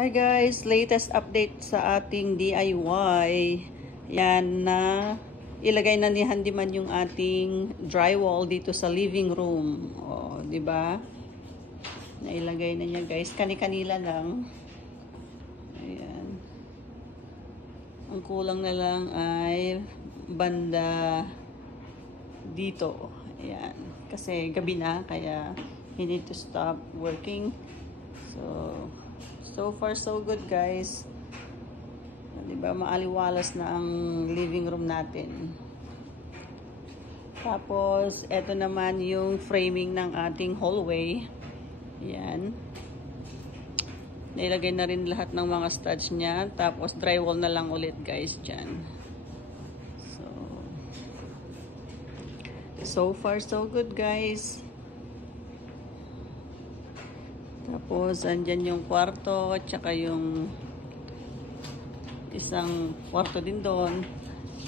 Hi guys, latest update sa ating DIY. Yan na ilagay na ni Handyman yung ating drywall dito sa living room. Oh, 'di ba? Nailagay na niya guys, kani-kanila lang. Ayan. Ang kulang na lang ay banda dito. Ayan. Kasi gabi na kaya he need to stop working. So far so good guys. Diba, maaliwalas na ang living room natin. Tapos, eto naman yung framing ng ating hallway. Yan. Nailagay na rin lahat ng mga studs niya. Tapos, drywall na lang ulit guys dyan. So far so good guys. Tapos, andyan yung kwarto, at saka yung isang kwarto din doon.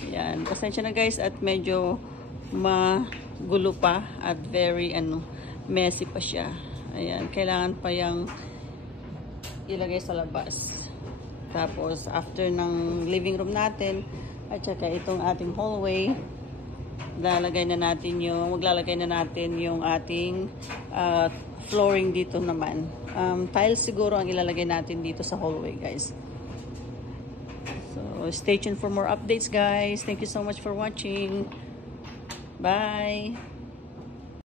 Ayan. Pasensya na guys at medyo magulo pa at very messy pa siya. Ayan. Kailangan pa yung ilagay sa labas. Tapos, after ng living room natin, at saka itong ating hallway, maglalagay na natin yung ating flooring dito naman. Tiles siguro ang ilalagay natin dito sa hallway guys. So stay tuned for more updates guys. Thank you so much for watching. Bye.